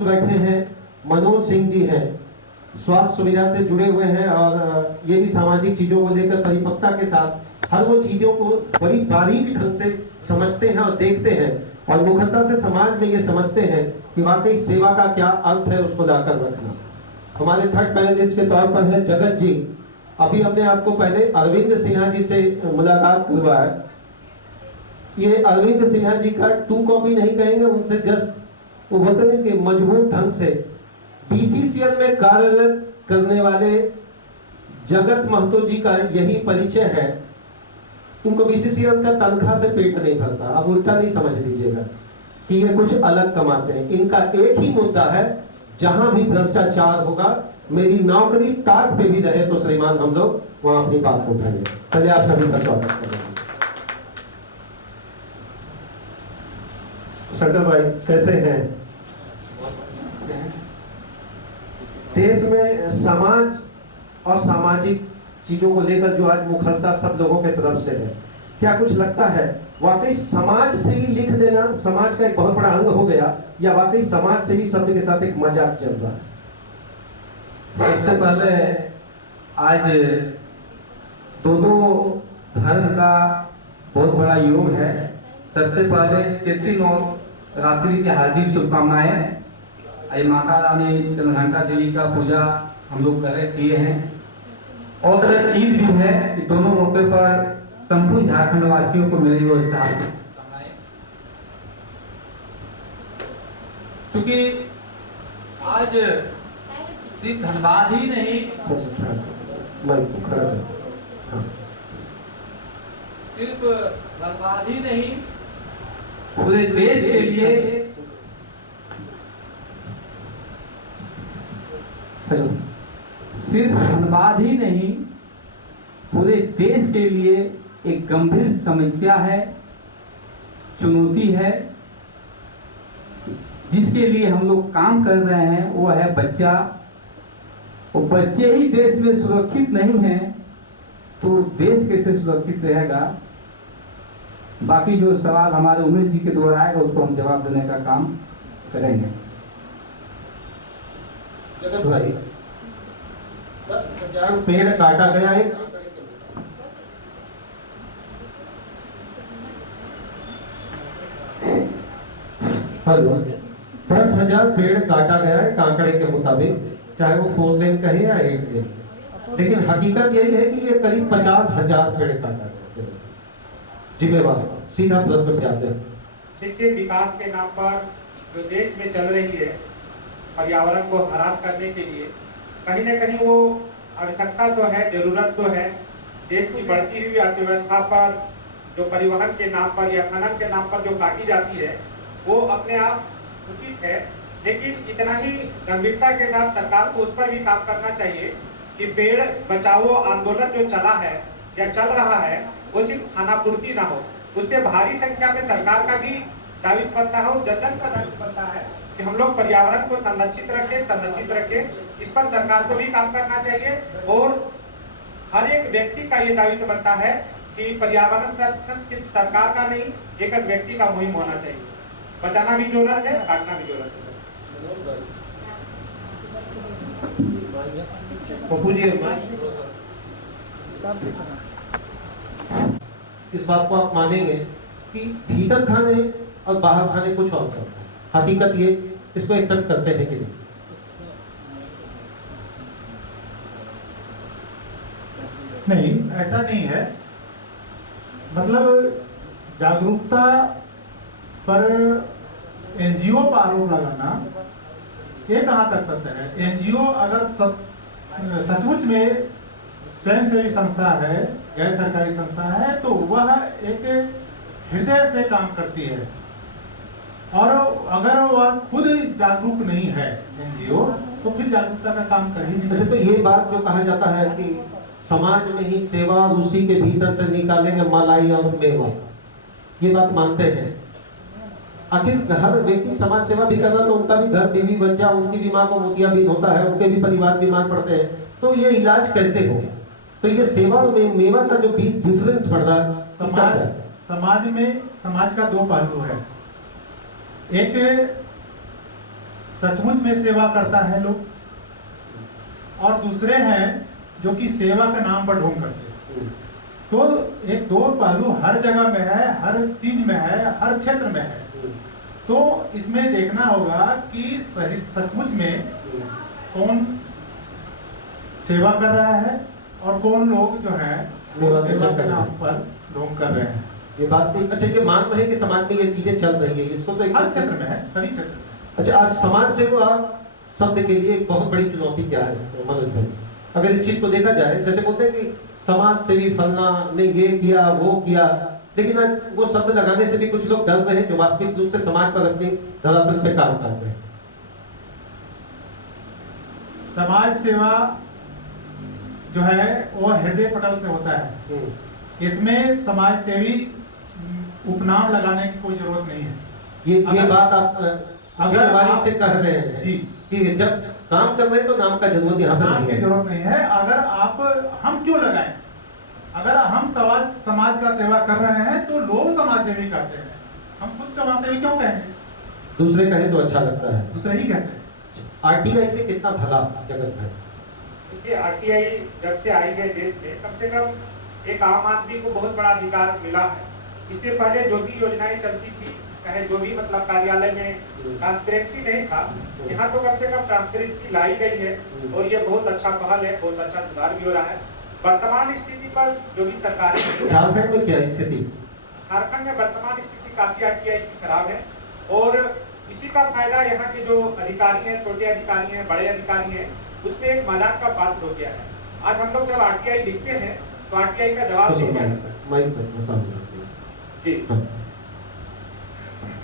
बैठे हैं मनोज सिंह जी हैं, स्वास्थ्य सुविधा से जुड़े हुए हैं और ये भी सामाजिक चीजों को लेकर परिपक्वता के साथ हर वो चीजों को बड़ी बारीक ढंग से समझते हैं और देखते हैं और मुखरता से समाज में ये समझते हैं कि वाकई सेवा का क्या अर्थ है उसको लाकर रखना। हमारे थर्ड पैनलिस्ट के तौर पर है जगत जी। अभी हमने आपको पहले अरविंद सिन्हा जी से मुलाकात करवाया। ये अरविंद सिन्हा जी का 2 कॉपी नहीं कहेंगे, उनसे जस्ट वो होते हैं कि मजबूत ढंग से बीसीसीएल में कार्यरत करने वाले जगत महतो जी का यही परिचय है। उनको बीसीसीएल का तनख्वाह से पेट नहीं भरता, अब उल्टा नहीं समझ लीजिएगा कि ये कुछ अलग कमाते हैं। इनका एक ही मुद्दा है, जहां भी भ्रष्टाचार होगा मेरी नौकरी ताक पे भी रहे तो श्रीमान हम लोग वहां अपनी बात उठाएंगे। चलिए आप सभी का स्वागत करते हैं। शंकर भाई कैसे हैं? देश में समाज और सामाजिक चीजों को लेकर जो आज मुखरता सब लोगों के तरफ से है, क्या कुछ लगता है वाकई समाज से भी लिख देना समाज का एक बहुत बड़ा अंग हो गया, या वाकई समाज से भी शब्द के साथ एक मजाक चल रहा है? सबसे पहले आज दोनों धर्म का बहुत बड़ा योग है। सबसे पहले चैत्री नवरात्रि की हार्दिक शुभकामनाएं। आज माता रानी चंद्रघंटा देवी का पूजा हम लोग किए हैं और ईद भी है। दोनों मौके पर संपूर्ण झारखंड वासियों को मेरी ओर से हार्दिक शुभकामनाएं। क्योंकि आज सिर्फ धनबाद ही नहीं, सिर्फ धनबाद ही नहीं, पूरे देश के लिए सिर्फ धनबाद ही नहीं, पूरे देश के लिए एक गंभीर समस्या है, चुनौती है, जिसके लिए हम लोग काम कर रहे हैं। वो है बच्चा। वो बच्चे ही देश में सुरक्षित नहीं है तो देश कैसे सुरक्षित रहेगा? बाकी जो सवाल हमारे उमेश जी के द्वारा आएगा उसको हम जवाब देने का काम करेंगे। जगत भाई, 10,000 पेड़ काटा गया है। हेलो, 10,000 पेड़ काटा गया है आंकड़े के मुताबिक, चाहे वो 4 लेन कहे या 8 लेन, लेकिन हकीकत यही है कि ये करीब 50,000 पेड़ काटा गया। जिम्मेवार सीधा प्रश्न पे आते हैं। देखिए, विकास के नाम पर जो देश में चल रही है पर्यावरण को हरास करने के लिए, कहीं न कहीं वो आवश्यकता तो है, जरूरत तो है। देश की बढ़ती हुई अर्थव्यवस्था पर जो परिवहन के नाम पर या खनन के नाम पर जो काटी जाती है वो अपने आप उचित है, लेकिन इतना ही गंभीरता के साथ सरकार को उस पर भी काम करना चाहिए कि पेड़ बचाओ आंदोलन जो चला है या चल रहा है वो सिर्फ खानापूर्ति ना हो, उससे भारी संख्या में सरकार का भी दायित्व बनता है और जनता का दायित्व बनता है कि हम लोग पर्यावरण को संरक्षित रखें। इस पर सरकार को भी काम करना चाहिए और हर एक व्यक्ति का ये दायित्व बनता है कि पर्यावरण संरक्षण सिर्फ सरकार का नहीं, एक एक व्यक्ति का मुहिम होना चाहिए। बचाना भी जरूरत है, काटना भी जरूरत है। पप्पू जी, इस बात को आप मानेंगे कि भीतर खाने और बाहर खाने कुछ और करता है, हकीकत ये, इसको एक्सेप्ट करते हैं कि नहीं? नहीं, ऐसा नहीं है। मतलब जागरूकता पर एनजीओ पर आरोप लगाना ये कहाँ तक सत्य है? एनजीओ अगर सचमुच में स्वयंसेवी संस्था है, गैर सरकारी संस्था है, तो वह एक हृदय से काम करती है। और अगर वह खुद जागरूक नहीं है एनजीओ, तो फिर जागरूकता का काम कर ही नहीं। अच्छा, तो ये बात जो कहा जाता है कि समाज में ही सेवा, उसी के भीतर से निकालेंगे मलाई और मेवा, ये बात मानते हैं? आखिर हर व्यक्ति समाज सेवा भी कर रहा तो उनका भी घर, बीवी, बच्चा, उनकी भी माँ को मोतियाबिंद होता है, उनके भी परिवार बीमार पड़ते हैं, तो ये इलाज कैसे हो? तो ये सेवा और मेवा का जो बीच डिफरेंस पड़ रहा है, समाज में समाज का 2 पहलू है। एक सचमुच में सेवा करता है लोग, और दूसरे हैं जो कि सेवा के नाम पर ढोंग करते हैं। तो एक दो पहलू हर जगह में है, हर चीज में है, हर क्षेत्र में है। तो इसमें देखना होगा कि सही सचमुच में कौन सेवा कर रहा है और कौन लोग जो है वो सेवा के नाम पर ढोंग कर रहे हैं। ये बात नहीं, अच्छा ये मान रहे हैं कि समाज में ये चीजें चल रही है, इसको तो एक हर क्षेत्र में है, सभी क्षेत्र में। अच्छा, आज समाज सेवा शब्द के लिए एक बहुत बड़ी चुनौती क्या है मनोज भाई? अगर इस चीज को देखा जाए, जैसे बोलते हैं कि समाज सेवी फलना ने ये किया वो किया, लेकिन आज वो शब्द लगाने से भी कुछ लोग डर रहे हैं जो वास्तविक रूप से समाज पर अपनी धरातल पे काम कर रहे हैं। समाज सेवा जो है वो हृदय पटल से होता है। इसमें समाज सेवी उपनाम लगाने की कोई जरूरत नहीं है। ये बात आप अगर वाली से कह रहे हैं जी कि जब काम कर रहे हैं तो नाम का जरूरत यहाँ पर नाम नहीं की है। जरूरत नहीं है। अगर आप हम क्यों लगाएं? अगर हम समाज का सेवा कर रहे हैं तो लोग समाज सेवी कहते हैं, हम खुद समाज सेवी क्यों कहेंगे? दूसरे कहें तो अच्छा लगता है। दूसरे ही कहते हैं। आरटीआई से कितना भला जगत है? देखिए, आरटीआई जब से आई है देश में, कम से कम एक आम आदमी को बहुत बड़ा अधिकार मिला है। इससे पहले जो भी योजनाएं चलती थी, चाहे जो भी मतलब कार्यालय में ट्रांसपेरेंसी नहीं था, यहाँ तो कम से कम ट्रांसपेरेंसी लाई गई है और ये बहुत अच्छा पहल है, बहुत अच्छा सुधार भी हो रहा है। वर्तमान स्थिति पर जो भी सरकारी झारखंड में क्या स्थिति? झारखंड में वर्तमान स्थिति काफी आरटीआई की खराब है और इसी का फायदा यहाँ के जो अधिकारी हैं, छोटे अधिकारी हैं, बड़े अधिकारी हैं, उसमें एक मजाक का पात्र हो गया है। आज हम लोग जब आरटीआई लिखते हैं तो आरटीआई का जवाब नहीं दिया जी।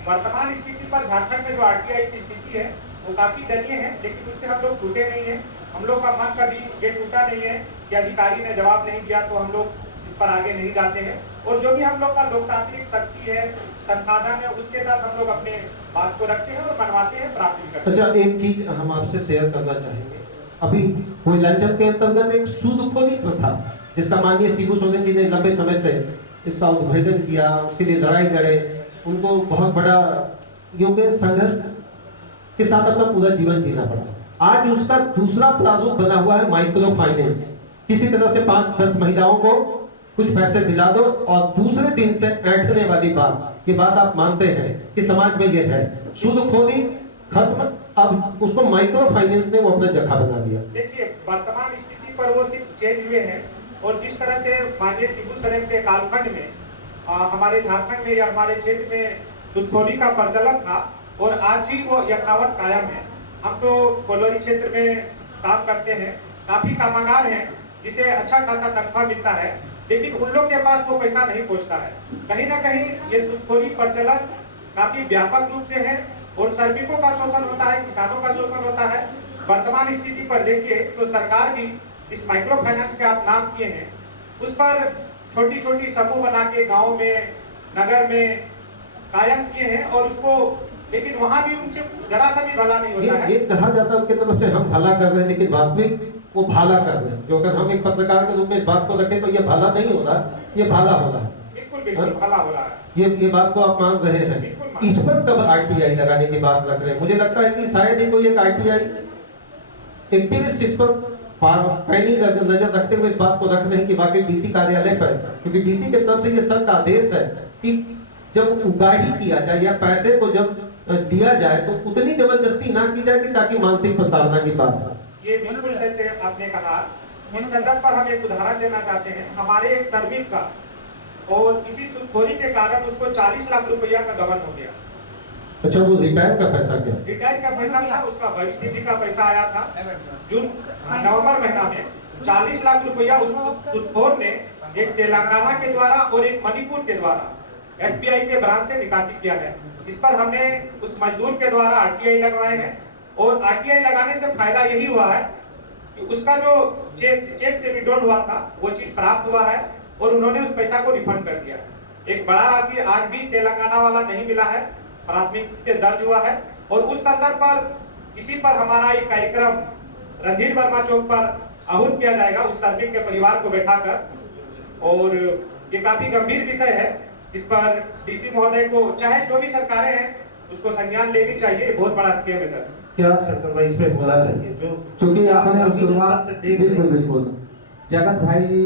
वर्तमान स्थिति पर झारखंड में जो आरटीआई की स्थिति है वो काफी दयनीय है, लेकिन उससे हम लोग टूटे नहीं है। हम लोग का मन कभी ये टूटा नहीं है कि अधिकारी ने जवाब नहीं दिया तो हम लोग इस पर आगे नहीं जाते हैं। और जो भी हम लोग का लोकतांत्रिक शक्ति है, संसाधन है, उसके साथ हम लोग अपने बात को रखते हैं और मनवाते हैं, प्राप्त भी करते हैं। अच्छा, एक चीज हम आपसे शेयर करना चाहेंगे। अभी कोयलांचल के अंतर्गत एक सूदखोरी प्रथा, जिसका माननीय शिबू सोरेन जी ने लंबे समय से इसका उद्भेदन किया, उसके लिए लड़ाई लड़े, उनको बहुत बड़ा योग्य संघर्ष के साथ अपना पूरा जीवन जीना पड़ा। आज उसका दूसरा प्रारूप बना हुआ है माइक्रो फाइनेंस। किसी तरह से 5-10 महिलाओं को कुछ पैसे दिला दो और दूसरे दिन से ऐंठने वाली बात, ये बात आप मानते हैं कि समाज में ये है? सूदखोरी खत्म, अब उसको माइक्रो फाइनेंस ने वो अपना जगह बना दिया। देखिए, वर्तमान स्थिति पर वो सिर्फ चेंज हुए हैं और जिस तरह से माननीय शिबू सोरेन के कालखंड में हमारे झारखंड में या हमारे क्षेत्र में सूदखोरी का प्रचलन था और आज भी वो यथावत कायम है। हम तो कोलोरी क्षेत्र में काम करते हैं, काफी कामगार हैं जिसे अच्छा खासा तनख्वाह मिलता है, लेकिन उन लोग के पास वो पैसा नहीं पहुंचता है। कहीं ना कहीं ये सूदखोरी प्रचलन काफी व्यापक रूप से है और श्रमिकों का शोषण होता है, किसानों का शोषण होता है। वर्तमान स्थिति पर देखिए तो सरकार भी इस माइक्रो फाइनेंस के आप नाम किए हैं, उस पर छोटी छोटी समूह बना के गाँव में, नगर में कायम किए हैं और उसको, लेकिन वहाँ भी उनसे जरा सा भी भला नहीं होता है। ये कहा जाता है उनके तरफ से हम भला कर रहे हैं, लेकिन वास्तविक वो भाला कर रहे हैं। जो अगर हम एक पत्रकार के रूप में इस बात को रखें तो ये भला नहीं हो रहा, ये भाला हो रहा है। बिल्कुल बिल्कुल भला हो रहा है। ये बात को आप मान रहे हैं। इस पर कब आरटीआई लगाने की बात रख रहे हैं? मुझे लगता है कि शायद ही कोई एक आरटीआई एक्टिविस्ट इस पर पैनी नजर रखते हुए इस बात को रख रहे हैं कि वाकई डीसी कार्यालय पर, क्योंकि डीसी की तरफ से ये सख्त आदेश है कि जब उगाही किया जाए या पैसे को जब दिया जाए तो उतनी जबरदस्ती ना की जाए कि ताकि मानसिक प्रताड़ना की बात हो। ये बिल्कुल सत्य आपने कहा। इस संदर्भ पर हम एक उदाहरण देना चाहते हैं। हमारे एक श्रमिक का और इसी सूदखोरी के कारण उसको 40 लाख रुपया का गबन हो गया। अच्छा, वो रिटायर का पैसा क्या? रिटायर का पैसा था, उसका भविष्य निधि का पैसा आया था। नवंबर महीना में 40 लाख रुपया उस सूदखोर ने एक तेलंगाना के द्वारा और एक मणिपुर के द्वारा एसबीआई के ब्रांच से निकासी किया है। इस पर हमने उस मजदूर के द्वारा आरटीआई लगवाए हैं और आरटीआई लगाने से फायदा यही हुआ है कि उसका जो चेक से विड्रॉल हुआ था वो चीज प्राप्त हुआ है और उन्होंने उस पैसा को रिफंड कर दिया। एक बड़ा राशि आज भी तेलंगाना वाला नहीं मिला है, प्राथमिक से दर्ज हुआ है। और उस संदर्भ पर इसी पर हमारा एक कार्यक्रम रणधीर वर्मा चौक पर आहूत किया जाएगा उस श्रमिक के परिवार को बैठाकर। और ये काफी गंभीर विषय है, इस पर डीसी महोदय को, चाहे जो भी सरकारें हैं, उसको संज्ञान लेनी चाहिए। बहुत बड़ा स्कीम है सर। क्या सकते भाई इस पे होना चाहिए जो क्योंकि आपने आप शुरुआत से देख रहे हैं। बिल्कुल बिल्कुल जगत भाई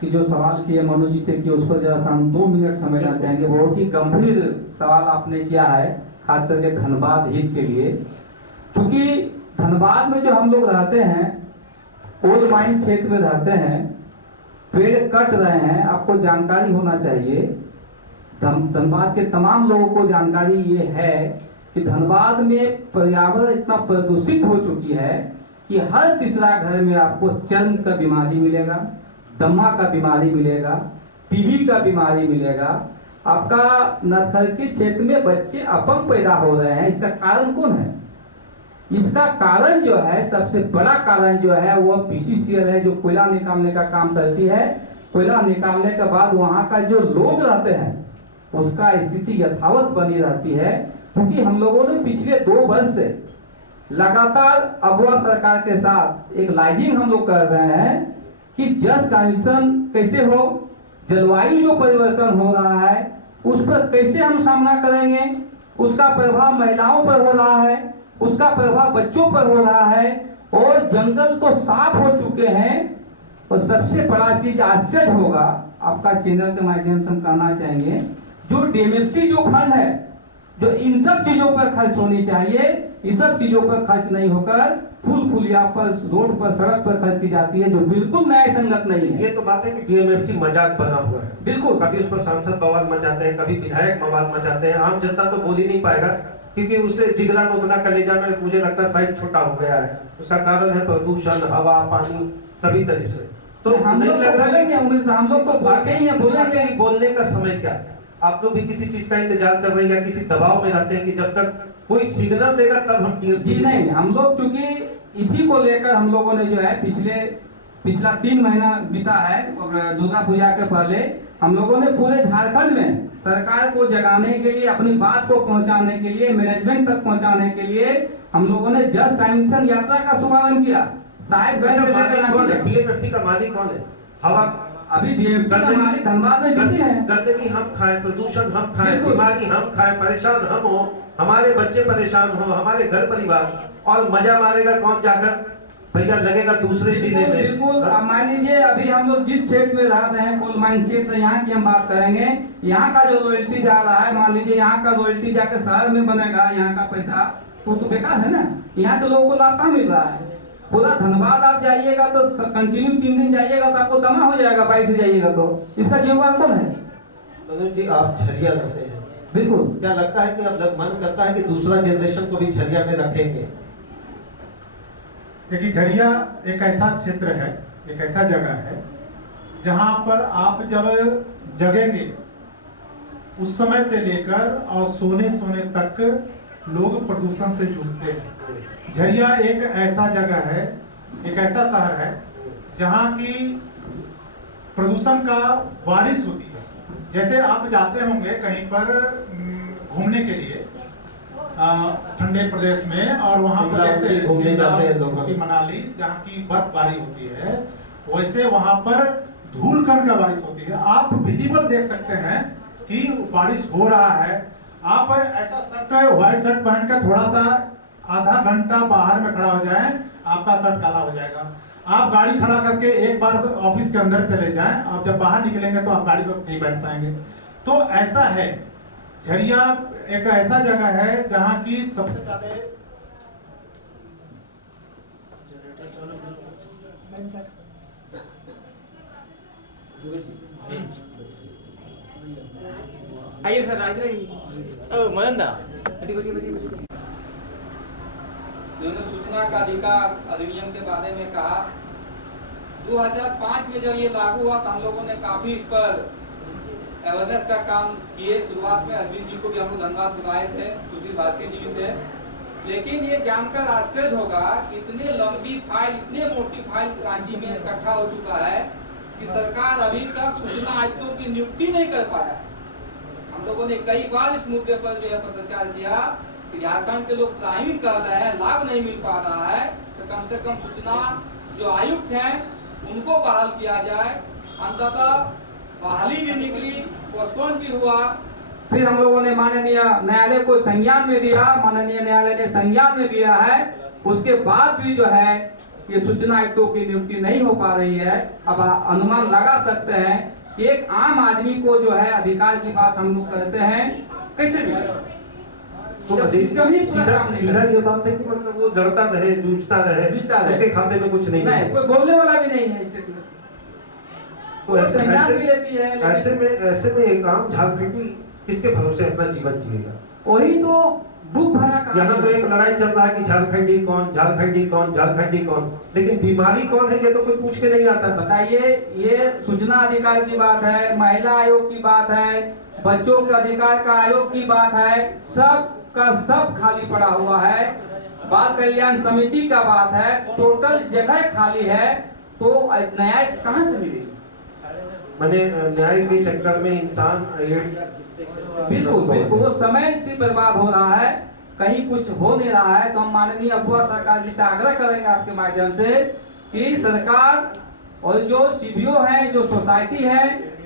की जो सवाल किए मनु जी से कि उसको जरा सा हम 2 मिनट समझना चाहेंगे। बहुत ही गंभीर सवाल आपने किया है, खास करके धनबाद हित के लिए। क्योंकि धनबाद में जो हम लोग रहते हैं, ओल्ड माइन क्षेत्र में रहते हैं, पेड़ कट रहे हैं, आपको जानकारी होना चाहिए। धनबाद के तमाम लोगों को जानकारी ये है कि धनबाद में पर्यावरण इतना प्रदूषित हो चुकी है कि हर तीसरा घर में आपको चर्म का बीमारी मिलेगा, दमा का बीमारी मिलेगा, टीबी का बीमारी मिलेगा। आपका नरखरकी क्षेत्र में बच्चे अपंग पैदा हो रहे हैं। इसका कारण कौन है? इसका कारण जो है, सबसे बड़ा कारण जो है वो पीसीसीएल है, जो कोयला निकालने का काम करती है। कोयला निकालने के बाद वहां का जो लोग रहते हैं उसका स्थिति यथावत बनी रहती है। क्योंकि हम लोगों ने पिछले 2 वर्ष से लगातार अगवा सरकार के साथ एक लाइजिंग हम लोग कर रहे हैं कि जस्ट ट्रांजिशन कैसे हो, जलवायु जो परिवर्तन हो रहा है उस पर कैसे हम सामना करेंगे, उसका प्रभाव महिलाओं पर हो रहा है, उसका प्रभाव बच्चों पर हो रहा है, और जंगल तो साफ हो चुके हैं। और सबसे बड़ा चीज आश्चर्य होगा, आपका चैनल के माध्यम से हम कहना चाहेंगे, जो डीएमएफटी जो फंड है जो इन सब चीजों पर खर्च होनी चाहिए, इस सब चीजों पर खर्च नहीं होकर फूल फुलिया पर, रोड पर, सड़क पर खर्च की जाती है, जो बिल्कुल न्याय संगत नहीं है। ये तो बात है कि डीएमएफटी मजाक बना हुआ है। बिल्कुल, कभी उस पर सांसद बवाल मचाते हैं, कभी विधायक बवाल मचाते हैं। आम जनता तो बोल ही नहीं पाएगा क्योंकि उससे जिगरा में उतना कलेजा में मुझे लगता है साइज छोटा हो गया है। उसका कारण है प्रदूषण, हवा, पानी, सभी तरह से। तो हम नहीं लोग लग रहा है हम लोग तो वाकई ही बोलेंगे कि बोलने का समय क्या है। आप लोग भी किसी चीज का इंतजार कर रहे हैं या किसी दबाव में रहते हैं कि जब तक कोई सिग्नल देगा तब हम जी नहीं, हम लोग क्योंकि इसी को लेकर हम लोगों ने जो है पिछला 3 महीना बीता है, दुर्गा पूजा के पहले हम लोगों ने पूरे झारखंड में सरकार को जगाने के लिए, अपनी बात को पहुंचाने के लिए, मैनेजमेंट तक पहुंचाने के लिए हम लोगों ने जस्ट ट्रांजिशन यात्रा का शुभारंभ किया। साहेबगंज से लेकर डीएमएफटी का मालिक कौन है? हवा अभी डीएमपी का मालिक धनबाद में किसी है। गंदगी हम खाएं, प्रदूषण हम खाएं, बीमारी हम खाएं, परेशान हम हो, हमारे बच्चे परेशान हो, हमारे घर परिवार, और मजा मारेगा कौन जाकर? भैया लगेगा दूसरे जिले में। बिल्कुल, मान लीजिए अभी हम लोग जिस क्षेत्र में रह रहे हैं, कोल माइन क्षेत्र, यहाँ की हम बात करेंगे। यहाँ का जो रॉयल्टी जा रहा है, मान लीजिए यहाँ का रॉयल्टी जाकर शहर में बनेगा, यहाँ का पैसा तो बेकार है ना। यहाँ के लोगों को लाभ कहाँ मिल रहा है? पूरा धनबाद आप जाइएगा तो कंटिन्यू 3 दिन जाइएगा तो आपको दमा हो जाएगा, बाइक से जाइएगा तो। इसका जिम्मेदार कौन है? मनोज जी, आप झरिया रहते हैं, बिल्कुल। क्या लगता है कि अब मन करता है कि दूसरा जनरेशन को भी झरिया में रखेंगे? देखिए, झरिया एक ऐसा क्षेत्र है, एक ऐसा जगह है जहां पर आप जब जगेंगे उस समय से लेकर और सोने तक लोग प्रदूषण से जूझते हैं। झरिया एक ऐसा जगह है, एक ऐसा शहर है जहां की प्रदूषण का बारिश होती है। जैसे आप जाते होंगे कहीं पर घूमने के लिए ठंडे प्रदेश में, और वहां पर देखते हैं घूमने जाते हैं लोग, मनाली, जहाँ की बर्फबारी होती है, वैसे वहां पर धूल कण का बारिश होती है। आप विजिबल देख सकते हैं कि बारिश हो रहा है। आप ऐसा शर्ट, व्हाइट शर्ट पहन कर थोड़ा सा आधा घंटा बाहर में खड़ा हो जाए, आपका शर्ट काला हो जाएगा। आप गाड़ी खड़ा करके एक बार ऑफिस के अंदर चले जाएं, आप जब बाहर निकलेंगे तो आप गाड़ी पर नहीं बैठ पाएंगे। तो ऐसा है, झरिया एक ऐसा जगह है जहां की सबसे ज्यादा आइए सर, आज रही मदन दा उन्होंने सूचना का अधिकार अधिनियम के बारे में कहा। 2005 में जब ये लागू हुआ तो हम लोगों ने काफी इस पर अवेयरनेस का काम किए। शुरुआत में अरविंद जी को भी हम लोग धन्यवाद बुलाए थे, सुशील भारती जी भी थे। लेकिन ये जानकर आश्चर्य होगा कि इतने लंबी फाइल, इतने मोटी फाइल रांची में इकट्ठा हो चुका है कि सरकार अभी तक सूचना आयुक्तों की नियुक्ति नहीं कर पाया। हम लोगों ने कई बार इस मुद्दे पर जो है पत्रचार किया कि झारखंड के लोग ड्राइविंग कर रहे हैं, लाभ नहीं मिल पा रहा है, तो कम से कम सूचना जो आयुक्त हैं उनको बहाल किया जाए। अंततः बहाली भी निकली, पोस्टपोन भी हुआ, फिर हम लोगों ने माननीय न्यायालय को संज्ञान में दिया, माननीय न्यायालय ने संज्ञान में दिया है। उसके बाद भी जो है ये सूचना आयुक्तों की नियुक्ति नहीं हो पा रही है। अब अनुमान लगा सकते हैं कि एक आम आदमी को जो है अधिकार की बात हम लोग कहते हैं कैसे भी तो सीधा ये बात है कि मतलब वो लड़ता रहे, जूझता रहे, उसके खाते में कुछ नहीं है। कोई बोलने वाला भी नहीं है स्टेट में, तो संज्ञान भी लेती है। ऐसे में एक आम झारखंडी किसके भरोसे अपना जीवन जिएगा? वही तो दुख भरा काम। यहाँ तो एक लड़ाई चल रहा है कि झारखंडी कौन, झारखंडी कौन, झारखंडी कौन, लेकिन बीमारी कौन है ये तो कोई पूछ के नहीं आता। बताइए, ये सूचना अधिकार की बात है, महिला आयोग की बात है, बच्चों के अधिकार का आयोग की बात है, सब का सब खाली पड़ा हुआ है। बाल कल्याण समिति का बात है, टोटल जगह खाली है, तो न्याय कहाँ से मिलेगी? मैंने न्याय के चक्कर में इंसान बिल्कुल बिल्कुल वो समय से बर्बाद हो रहा है, कहीं कुछ हो नहीं रहा है। तो हम माननीय अफवाह सरकार जी से आग्रह करेंगे आपके माध्यम से कि सरकार और जो सीबीओ हैं, जो सोसाइटी है,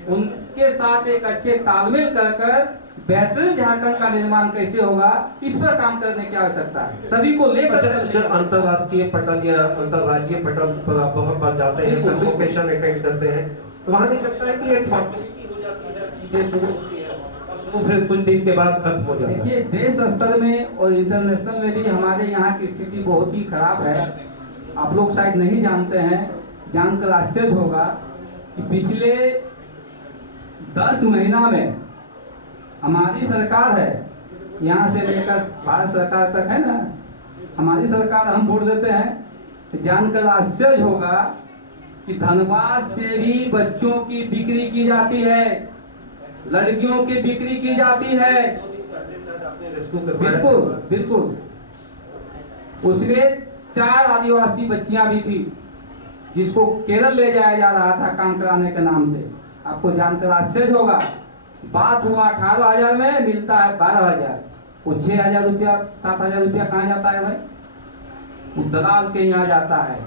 उनके साथ एक अच्छे तालमेल कर बेहतरीन झारखंड का निर्माण कैसे होगा, इस पर काम करने की आवश्यकता है। सभी को लेकर जब अंतरराष्ट्रीय पटल या अंतरराज्यीय पटल पर आप बहुत बार जाते हैं, कन्वोकेशन अटेंड करते हैं, तो वहाँ नहीं लगता है कि एक फॉर्मेलिटी हो जाती है, चीजें शुरू होती है और फिर कुछ दिन के बाद खत्म हो जाता है। देखिए, देश स्तर में और इंटरनेशनल में भी हमारे यहाँ की स्थिति बहुत ही खराब है। आप लोग शायद नहीं जानते हैं, जानकर आश्चर्य होगा कि पिछले 10 महीना में हमारी सरकार है, यहाँ से लेकर भारत सरकार तक है ना, हमारी सरकार, हम वोट देते हैं, जानकर आश्चर्य होगा कि धनबाद से भी बच्चों की बिक्री की जाती है, लड़कियों की बिक्री की जाती है। बिल्कुल बिल्कुल, उसमें 4 आदिवासी बच्चियां भी थी जिसको केरल ले जाया जा रहा था काम कराने के नाम से। आपको जानकर आश्चर्य होगा, बात हुआ 18,000 में, मिलता है 12,000। वो 6,000 रुपया 7,000 रुपया कहाँ जाता है भाई? वो दलाल के यहाँ जाता है।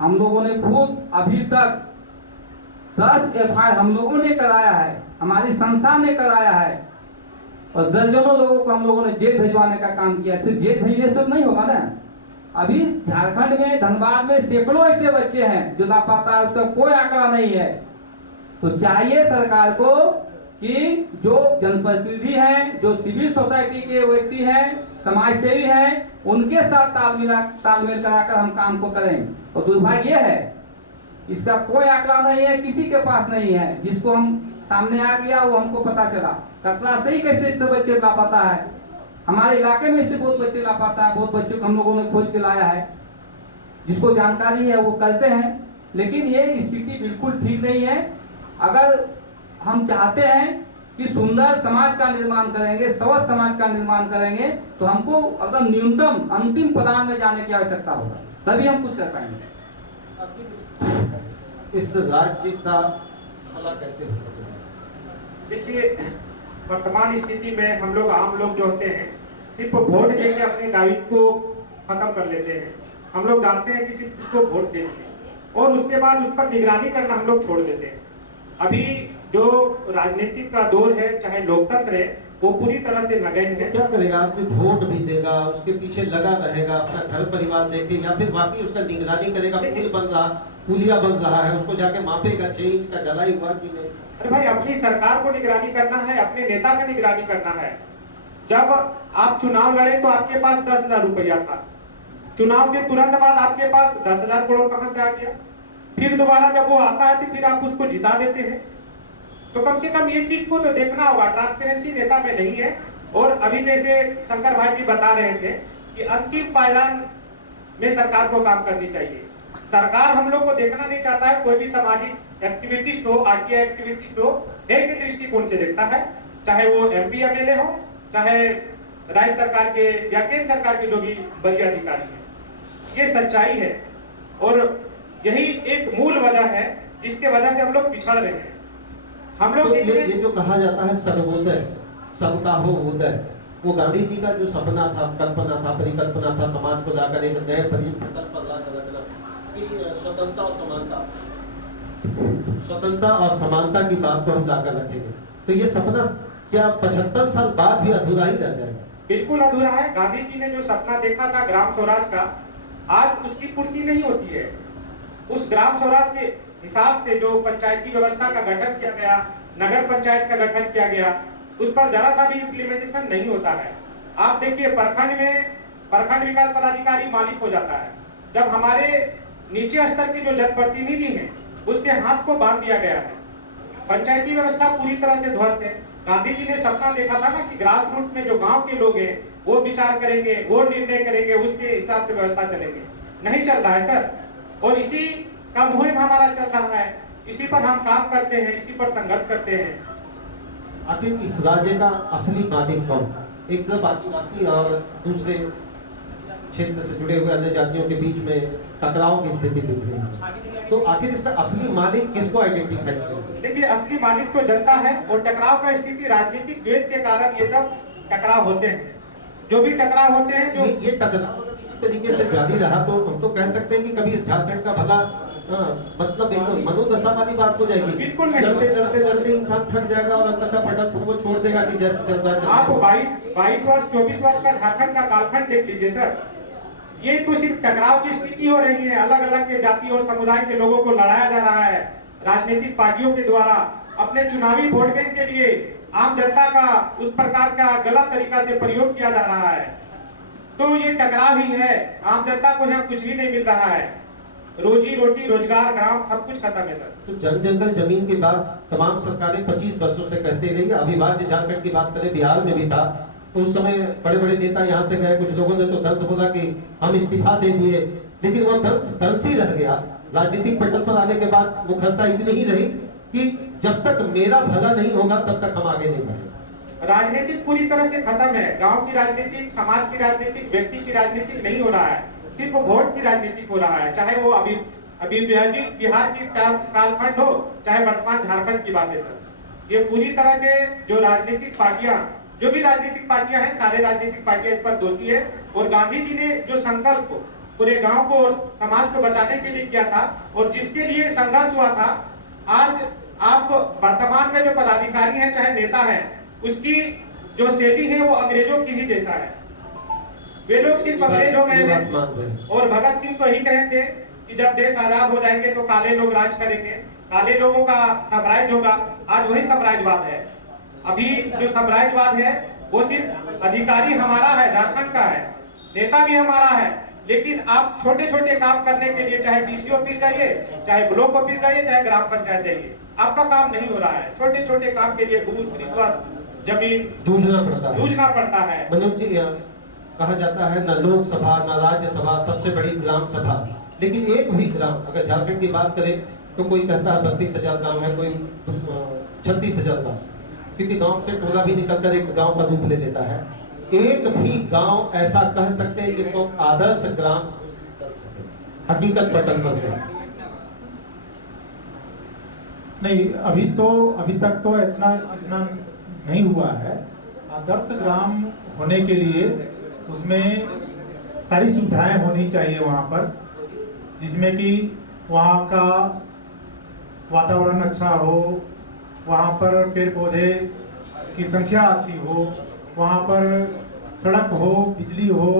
हम लोगों ने खुद अभी तक 10 FIR हम लोगों ने कराया है, हमारी संस्था ने कराया है, और दर्जनों लोगों को हम लोगों ने जेल भिजवाने का काम किया। सिर्फ जेल भेजने से नहीं होगा ना, अभी झारखंड में, धनबाद में सैकड़ों ऐसे बच्चे हैं जो लापता है, उसका कोई आंकड़ा नहीं है। तो चाहिए सरकार को कि जो जनप्रतिनिधि हैं, जो सिविल सोसाइटी के व्यक्ति हैं, समाज सेवी हैं, उनके साथ तालमेल कराकर हम काम को करें। और दुर्भाग्य यह है, इसका कोई आंकड़ा नहीं है, किसी के पास नहीं है। जिसको हम सामने आ गया वो हमको पता चला, कतला से ही कैसे इससे बच्चे लापता है। हमारे इलाके में से बहुत बच्चे लापता है, बहुत बच्चों को हम लोगों ने खोज के लाया है। जिसको जानकारी है वो करते हैं, लेकिन ये स्थिति बिल्कुल ठीक नहीं है। अगर हम चाहते हैं कि सुंदर समाज का निर्माण करेंगे, स्वस्थ समाज का निर्माण करेंगे, तो हमको अगर न्यूनतम अंतिम पदान में जाने की आवश्यकता होगा, तभी हम कुछ कर पाएंगे। इस राज्य का भला कैसे होगा? देखिए, वर्तमान स्थिति में हम लोग, आम लोग जो होते हैं, सिर्फ वोट देके अपने दायित्व को खत्म कर लेते हैं। हम लोग जानते हैं कि सिर्फ उसको वोट देते हैं और उसके बाद उस पर निगरानी करना हम लोग छोड़ देते हैं। अभी जो राजनीतिक का दौर है, चाहे लोकतंत्र है, वो पूरी तरह से नगण्य है। क्या करेगा आदमी? वोट भी देगा, उसके पीछे लगा रहेगा, अपना घर परिवार देखे, या फिर बाकी उसका निगरानी करेगा। पुल बन रहा, पुलिया बन रहा है, उसको जाके मापेगा 6 इंच का ढलाई हुआ कि नहीं। अरे भाई, अपनी सरकार को निगरानी करना है, अपने नेता का निगरानी करना है। जब आप चुनाव लड़े तो आपके पास 10,000 रुपया था, चुनाव के तुरंत बाद आपके पास 10,000 करोड़ कहां से आ गया? फिर दोबारा जब वो आता है तो फिर आप उसको जिता देते हैं। तो कम से कम ये चीज को तो देखना होगा, ट्रांसपेरेंसी नेता में नहीं है। और अभी जैसे शंकर भाई जी बता रहे थे कि अंतिम पायदान में सरकार को काम करनी चाहिए। सरकार हम लोग को देखना नहीं चाहता है, कोई भी सामाजिक एक्टिविटिस्ट हो, आरटीआई एक्टिविटिस्ट हो, एक ही दृष्टिकोण से देखता है, चाहे वो MP MLA हो, चाहे राज्य सरकार के या केंद्र सरकार के जो भी बड़े अधिकारी हैं। ये सच्चाई है और यही एक मूल वजह है जिसके वजह से हम लोग पिछड़ रहे हैं। हम लोग तो ये जो कहा जाता है सर्वोदय, सबका हो उदय, वो गांधी जी का जो सपना था, कल्पना था, परिकल्पना था, समाज को लाकर एक नए परिकल्पना पर लाकर रखना कि स्वतंत्रता और समानता की बात को हम लाकर रखेंगे। तो ये सपना क्या 75 साल बाद भी अधूरा ही रह जाएगा? बिल्कुल अधूरा है। गांधी जी ने जो सपना देखा था ग्राम स्वराज का, आज उसकी पूर्ति नहीं होती है। उस ग्राम स्वराज के हिसाब से जो पंचायती व्यवस्था का गठन किया गया, नगर पंचायत का गठन किया गया, उस पर जरा सा भी इम्प्लीमेंटेशन नहीं होता है। आप देखिए, प्रखंड में प्रखंड विकास पदाधिकारी मालिक हो जाता है, जब हमारे नीचे स्तर के जो जनप्रतिनिधि हैं उसके हाथ को बांध दिया गया है। पंचायती व्यवस्था पूरी तरह से ध्वस्त है। गांधी जी ने सपना देखा था ना कि ग्रास रूट में जो गांव के लोग हैं वो विचार करेंगे, वो निर्णय करेंगे, उसके हिसाब से व्यवस्था चलेंगे। नहीं चल रहा है सर, और इसी का मुहिम हमारा चल रहा है, इसी पर हम काम करते हैं, इसी पर संघर्ष करते हैं। आखिर इस राज्य का असली मालिक कौन? एक तरफ आदिवासी और दूसरे क्षेत्र से जुड़े हुए अन्य जातियों के बीच में टकराव की स्थिति दिख रही है, तो आखिर इसका असली मालिक किसको आइडेंटिफाई करें? देखिए, असली मालिक तो जनता है, और टकराव का स्थिति राजनीतिक द्वेष के कारण ये सब टकराव होते हैं। जो भी टकराव होते हैं, जो ये टकराव अगर इसी तरीके से जारी रहा तो हम तो कह सकते हैं कि कभी इस झारखंड का भला मतलब एक मनोदशा वाली बात हो जाएगी। बिल्कुल नहीं। लड़ते इंसान थक जाएगा और अंततः पटल को छोड़ देगा कि जैसे चल रहा है। आप 22 वर्ष 24 वर्ष का झारखंड का कालखंड देख लीजिए सर, ये तो सिर्फ टकराव की स्थिति हो रही है। अलग अलग के जाति और समुदाय के लोगों को लड़ाया जा रहा है राजनीतिक पार्टियों के द्वारा, अपने चुनावी वोट बैंक के लिए आम जनता का उस प्रकार का गलत तरीका से प्रयोग किया जा रहा है। तो ये टकराव ही है। आम जनता को यहाँ कुछ भी नहीं मिल रहा है, रोजी रोटी रोजगार ग्राम सब कुछ खत्म है सर। तो जन जंगल जमीन की बात तमाम सरकारें 25 वर्षों से करते रही है। अविभाज्य झारखंड की बात करें, बिहार में भी था, तो उस समय बड़े बड़े नेता यहाँ से गए, कुछ लोगों ने तो दंश बोला कि हम इस्तीफा दे दिए, लेकिन वो दंश ही रह गया। राजनीतिक पटल पर आने के बाद मुखरता इतनी ही रही कि जब तक मेरा भला नहीं होगा तब तक हम आगे नहीं बढ़ेंगे। राजनीतिक पूरी तरह से खत्म है। गांव की राजनीतिक, समाज की राजनीतिक, व्यक्ति की राजनीतिक नहीं हो रहा है, सिर्फ वोट की राजनीतिक हो रहा है। चाहे वो अभी बिहार की कालखंड हो, चाहे वर्तमान झारखंड की बात है सर। ये पूरी तरह से जो राजनीतिक पार्टियां, जो भी राजनीतिक पार्टियां हैं, सारे राजनीतिक पार्टियां इस पर दोषी है। और गांधी जी ने जो संकल्प पूरे गांव को और समाज को बचाने के लिए किया था और जिसके लिए संघर्ष हुआ था, आज आप वर्तमान में जो पदाधिकारी हैं चाहे नेता हैं, उसकी जो शैली है वो अंग्रेजों की ही जैसा है। वे लोग सिर्फ अंग्रेज हो गए हैं। और भगत सिंह तो ही कहे थे कि जब देश आजाद हो जाएंगे तो काले लोग राज करेंगे, काले लोगों का साम्राज्य होगा। आज वही साम्राज्यवाद है। अभी जो साम्राज्यवाद है वो सिर्फ अधिकारी हमारा है, झारखंड का है, नेता भी हमारा है, लेकिन आप छोटे छोटे काम करने के लिए चाहे डीसी ऑफिस जाइए, चाहे ब्लॉक ऑफिस जाइए, चाहे ग्राम पंचायत जाइए, आपका काम नहीं हो रहा है। छोटे छोटे काम के लिए घूस रिश्वत जमीन जूझना पड़ता है। मनोज जी, कहा जाता है न लोकसभा न राज्यसभा, सबसे बड़ी ग्राम सभा, लेकिन एक भी ग्राम अगर झारखंड की बात करें तो कोई कहता है 32,000 गाँव है, कोई 36,000 गाँव, क्योंकि गांव से टोला भी निकलकर एक गांव का रूप ले लेता है। एक भी गांव ऐसा कह सकते हैं जिसको आदर्श ग्राम हकीकत पटल पर है? नहीं, अभी तक तो इतना नहीं हुआ है। आदर्श ग्राम होने के लिए उसमें सारी सुविधाएं होनी चाहिए वहाँ पर, जिसमें कि वहाँ का वातावरण अच्छा हो, वहाँ पर पेड़ पौधे की संख्या अच्छी हो, वहाँ पर सड़क हो, बिजली हो,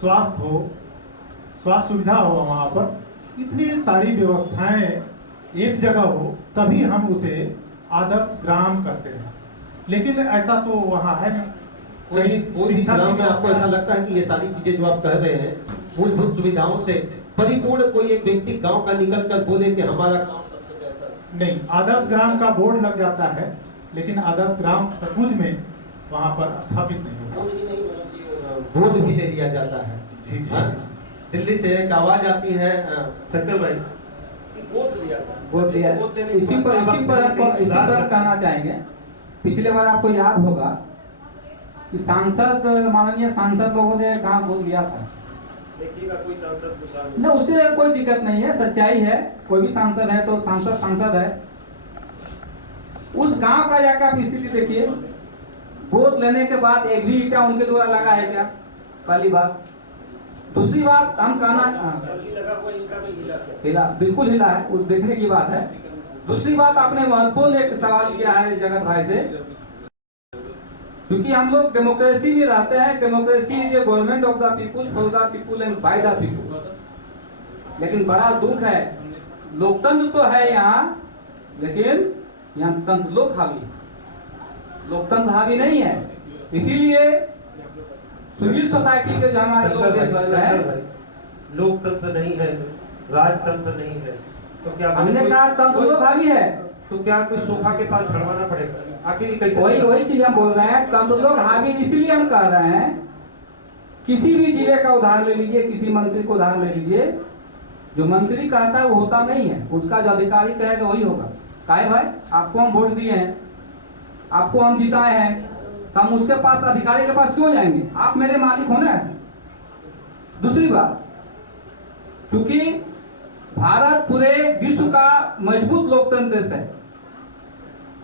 स्वास्थ्य सुविधा हो, वहाँ पर इतनी सारी व्यवस्थाएं एक जगह हो, तभी हम उसे आदर्श ग्राम कहते हैं। लेकिन ऐसा तो वहाँ है नहीं। कोई ग्राम में आपको ऐसा लगता है कि ये सारी चीजें जो आप कह रहे हैं मूलभूत सुविधाओं से परिपूर्ण कोई एक व्यक्ति गांव का निकल कर बोले कि हमारा गांव सबसे बेहतर? नहीं, आदर्श ग्राम का बोर्ड लग जाता है, लेकिन आदर्श ग्राम सचमुच में वहाँ पर स्थापित नहीं होता। बोध भी ले लिया जाता है। दिल्ली से एक आवाज आती है, शंकर भाई, गोद लिया। इसी पर कहना चाहेंगे, पिछले बार आपको याद होगा कि माननीय सांसद लोगों ने कहाँ गोद लिया था। देखिएगा कोई सांसद न, उससे कोई दिक्कत नहीं है, सच्चाई है। कोई भी सांसद है तो सांसद है। उस गांव का जाकर आप स्थिति देखिए, गोद लेने के बाद एक भी ईंटा उनके द्वारा लगा है क्या? पहली बात। दूसरी बात, हम हिला, बिल्कुल हिला है, वो देखने की बात है। दूसरी बात, आपने महत्वपूर्ण एक सवाल किया है जगत भाई से क्योंकि हम लोग डेमोक्रेसी में रहते हैं। Democracy is a government of the people, for the people and by the people. लेकिन बड़ा दुख है, लोकतंत्र तो है यहाँ, लेकिन यहाँ तंत्र लोग हावी, लोकतंत्र हावी नहीं है। इसीलिए सिविल सोसाइटी के जो हमारे लोग देश भर में है, लोकतंत्र नहीं है, राजतंत्र नहीं है, तो क्या हमने कहा तंत्र लोग हावी है, तो क्या कोई सोफा के पास झड़वाना पड़ेगा? आखिर ये कैसे? वही चीज हम बोल रहे हैं, तंत्र लोग हावी। इसलिए हम कह रहे हैं, किसी भी जिले का उदाहरण ले लीजिए, किसी मंत्री को उदाहरण ले लीजिए, जो मंत्री कहता है वो होता नहीं है, उसका जो अधिकारी कहेगा वही होगा। काहे भाई, आपको हम वोट दिए हैं, आपको हम जिताए हैं, तो हम उसके पास, अधिकारी के पास क्यों जाएंगे? आप मेरे मालिक हो ना। दूसरी बात, क्योंकि भारत पूरे विश्व का मजबूत लोकतंत्र देश है।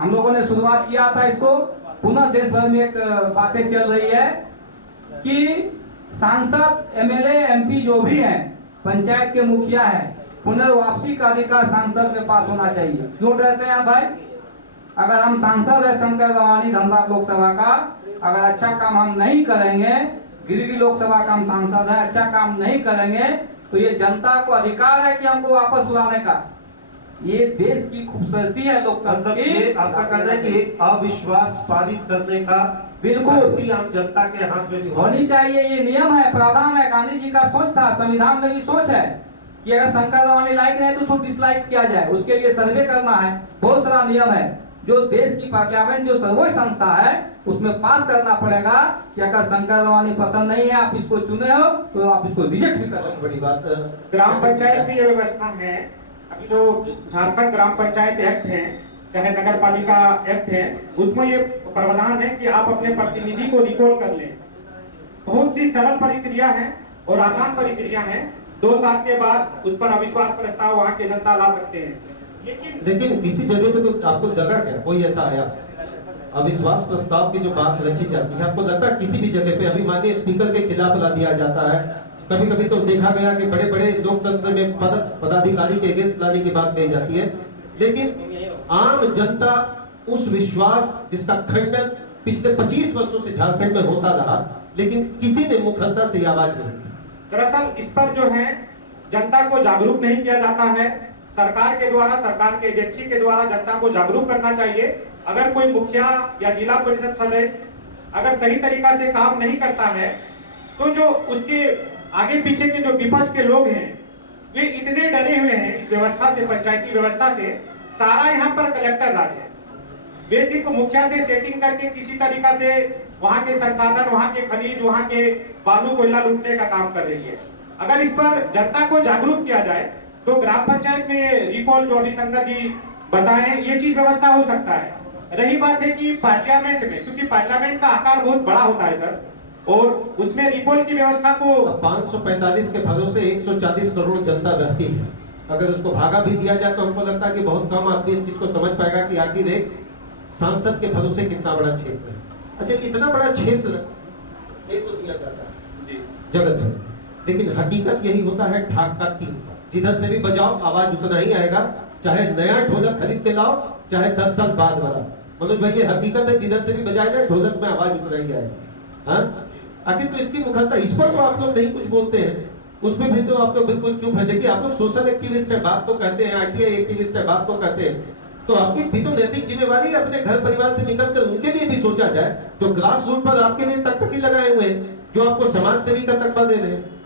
हम लोगों ने शुरुआत किया था इसको, पुनः देश भर में एक बातें चल रही है कि सांसद, एमएलए, एमपी जो भी हैं, पंचायत के मुखिया है, पुनर्वापसी का अधिकार सांसद में पास होना चाहिए। क्यों डरते हैं भाई? अगर हम सांसद है शंकर गवानी धनबाद लोकसभा का, अगर अच्छा काम हम नहीं करेंगे, गिरिडीह लोकसभा का हम सांसद है, अच्छा काम नहीं करेंगे, तो ये जनता को अधिकार है कि हमको वापस बुलाने का। ये देश की खूबसूरती है लोकतंत्र मतलब की। ये आपका कहना है कि एक अविश्वास पारित करने का बिल्कुल शक्ति आम जनता के हाथ में नहीं होनी चाहिए। ये नियम है, प्रावधान है, गांधी जी का सोच था, संविधान में भी सोच है कि अगर शंकर गवानी लाइक नहीं तो उसको डिसलाइक किया जाए, उसके लिए सर्वे करना है। बहुत सारा नियम है जो देश की पार्लियामेंट, जो सर्वोच्च संस्था है, उसमें पास करना पड़ेगा कि अगर शंकर गवानी पसंद नहीं है, आप इसको चुने हो, तो आप इसको रिजेक्ट भी कर सकते। बड़ी बात। ग्राम पंचायत में ये व्यवस्था है। अभी जो झारखंड ग्राम पंचायत एक्ट है, चाहे नगर पालिका एक्ट है, उसमें ये प्रावधान है कि आप अपने प्रतिनिधि को रिकॉल कर लें। बहुत सी सरल प्रक्रिया है और आसान प्रक्रिया है। 2 साल के बाद उस पर अविश्वास प्रस्ताव वहाँ के जनता ला सकते हैं। लेकिन किसी जगह पे तो आपको लगा क्या कोई ऐसा आया अविश्वास प्रस्ताव की जो बात रखी जाती है, आपको लगता है किसी भी जगह पे? अभी माननीय स्पीकर के खिलाफ ला दिया जाता है, कभी कभी तो देखा गया कि बड़े बड़े लोकतंत्र में पदाधिकारी के अगेंस्ट लाने की बात कही जाती है, लेकिन आम जनता उस विश्वास जिसका खंडन पिछले 25 वर्षों से झारखंड में होता रहा, लेकिन किसी ने मुखरता से आवाज नहीं दी। दरअसल इस पर जो है जनता को जागरूक नहीं किया जाता है। सरकार के द्वारा, सरकार के एजेंसी के द्वारा जनता को जागरूक करना चाहिए। अगर कोई मुखिया या जिला परिषद सदस्य अगर सही तरीका से काम नहीं करता है, तो जो उसके आगे पीछे के जो विपक्ष के लोग हैं, वे इतने डरे हुए हैं इस व्यवस्था से, पंचायती व्यवस्था से। सारा यहाँ पर कलेक्टर राज है। वे सिर्फ मुखिया से सेटिंग करके किसी तरीका से वहाँ के संसाधन, वहाँ के खनिज, वहाँ के बालू कोयला लूटने का काम कर रही है। अगर इस पर जनता को जागरूक किया जाए तो ग्राम पंचायत में रिकॉल, जो अभी शंकर जी बताएं, ये चीज व्यवस्था हो सकता है। रही बात है कि पार्लियामेंट में, क्योंकि पार्लियामेंट का आकार बहुत बड़ा होता है सर, और उसमें रिकॉल की व्यवस्था को 545 के भरोसे 140 करोड़ जनता रहती है। अगर उसको भागा भी दिया जाए तो हमको लगता है कि बहुत कम आदमी इस चीज को समझ पाएगा कि आखिर एक सांसद के भरोसे कितना बड़ा क्षेत्र है। अच्छा, इतना बड़ा क्षेत्र दे तो दिया जाता है जगत में, लेकिन हकीकत यही होता है ठाक का तीन, जिधर से भी बजाओ आवाज उतना ही आएगा, चाहे नया ढोलक खरीद के लाओ, चाहे 10 साल बाद वाला। मनोज भाई, ये हकीकत है, जिधर से भी बजाए जाए ढोलक में आवाज उतना ही आएगा। हाँ, आखिर तो इसकी मुखरता, इस पर तो आप लोग नहीं कुछ बोलते हैं, उसमें भी तो आप लोग बिल्कुल चुप है। देखिए, आप लोग सोशल एक्टिविस्ट है, बात तो कहते हैं, आईटीआई एक्टिविस्ट है, बात तो कहते हैं, तो आपकी भी तो नैतिक जिम्मेवारी है अपने घर परिवार से निकलकर उनके लिए भी सोचा जाए, जो ग्रास रूट पर आपके लिए तकतकी लगाए हुए हैं, जो आपको समाज सेवी का तकबा दे रहे हैं।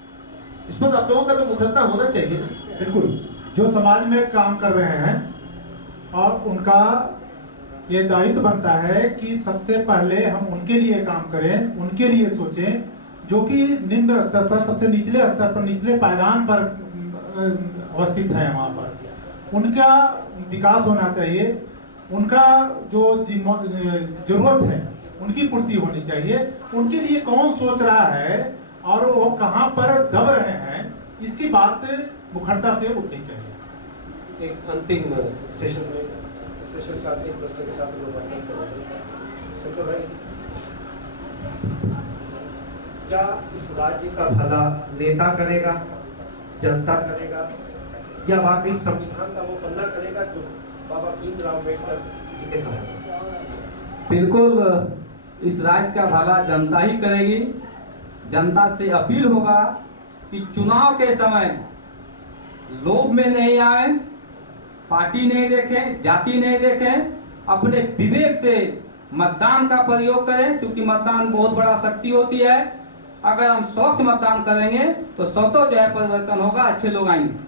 इस पर आप लोगों का तो मुखरता होना चाहिए। बिल्कुल, जो समाज में काम कर रहे हैं और उनका ये दायित्व बनता है कि सबसे पहले हम उनके लिए काम करें, उनके लिए सोचें, जो कि निम्न स्तर पर, सबसे निचले स्तर पर, निचले पायदान पर अवस्थित है। वहाँ पर उनका विकास होना चाहिए, उनका जो जरूरत है उनकी पूर्ति होनी चाहिए। उनके लिए कौन सोच रहा है और वो कहाँ पर दब रहे हैं, इसकी बात मुखरता से उठनी चाहिए। एक अंतिम सेशन का अंतिम प्रश्न के साथ शंकर भाई, क्या इस राज्य का भला नेता करेगा, जनता करेगा, या वाकई संविधान का वो पन्ना करेगा जो बाबा भीमराव अम्बेडकर जी के समय? बिल्कुल इस राज्य का भला जनता ही करेगी। जनता से अपील होगा कि चुनाव के समय लोभ में नहीं आए, पार्टी नहीं देखें, जाति नहीं देखें, अपने विवेक से मतदान का प्रयोग करें, क्योंकि मतदान बहुत बड़ा शक्ति होती है। अगर हम स्वच्छ मतदान करेंगे तो स्वतः जो है परिवर्तन होगा, अच्छे लोग आएंगे।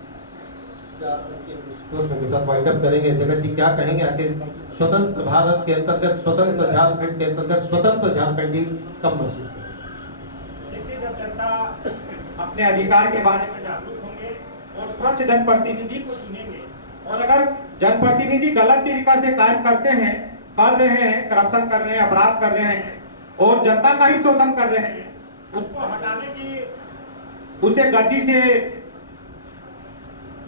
प्रश्न के साथ वाइंड अप करेंगे। जगत जी क्या कहेंगे आखिर स्वतंत्र भारत के अंतर्गत, स्वतंत्र झारखंड के अंतर्गत स्वतंत्र झारखंडी कब महसूस करें? देखिए, जब जनता अपने अधिकार के बारे में जागरूक होंगे और स्वच्छ जनप्रतिनिधि को चुनेंगे, और अगर जनप्रतिनिधि गलत तरीका से काम करते हैं, कर रहे हैं, करप्शन कर रहे हैं, अपराध कर रहे हैं और जनता का ही शोषण कर रहे हैं, उसको हटाने की, उसे गद्दी से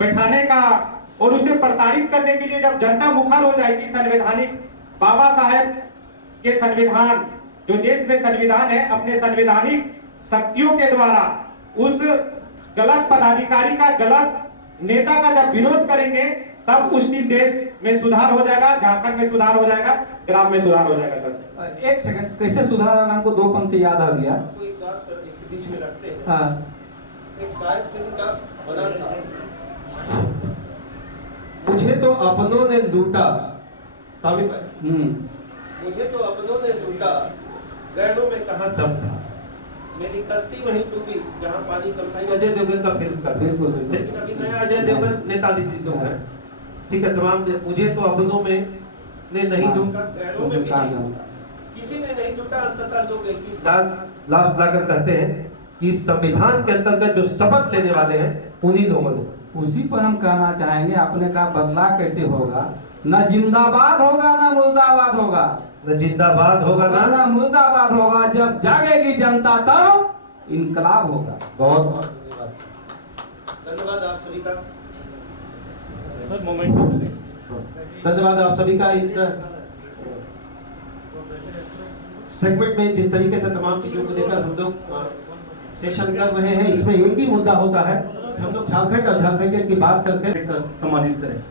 बैठाने का और उसे प्रताड़ित करने के लिए जब जनता मुखर हो जाएगी, संवैधानिक बाबा साहेब के संविधान, जो देश में संविधान है, अपने संवैधानिक शक्तियों के द्वारा उस गलत पदाधिकारी का, गलत नेता का जब विरोध करेंगे, तब उस दिन देश में सुधार हो जाएगा, झारखंड में सुधार हो जाएगा, ग्राम में सुधार हो जाएगा। सर एक सेकंड, कैसे सुधार होगा हमको 2 पंक्ति याद आ गया। कोई बात इस बीच में रखते हैं। हाँ, एक शायद फिल्म का बना था, मुझे तो अपनों ने लूटा, साबित भाई, मुझे तो अपनों ने लूटा, गैरों में कहाँ दम था, मेरी कश्ती वहीं डूबी जहाँ पानी कम था। अजय देवगन का फिल्म का, बिल्कुल। लेकिन अभी नया अजय देवगन नेताजी जी लोग हैं, ठीक है, तमाम। मुझे तो अपनों में ने नहीं लूटा, गैरों में भी नहीं लूटा, किसी ने नहीं लूटा, अंततः लोग एक ही लास्ट लाकर कहते हैं कि संविधान के अंतर्गत जो शपथ लेने वाले हैं उन्हीं लोगों ने। उसी पर हम कहना चाहेंगे, आपने कहा बदलाव कैसे होगा? न जिंदाबाद होगा न मुर्दाबाद होगा, न जिंदाबाद होगा ना मुर्दाबाद होगा। जब जागेगी जनता तब इनकलाब होगा। बहुत बहुत धन्यवाद, धन्यवाद आप सभी का। सर मोमेंट धन्यवाद आप सभी का। इस सेगमेंट में जिस तरीके से तमाम चीजों को लेकर हम लोग सेशन कर रहे हैं, इसमें एक ही मुद्दा होता है, हम लोग झारखंड और झारखंड की बात करके सम्मानित करें।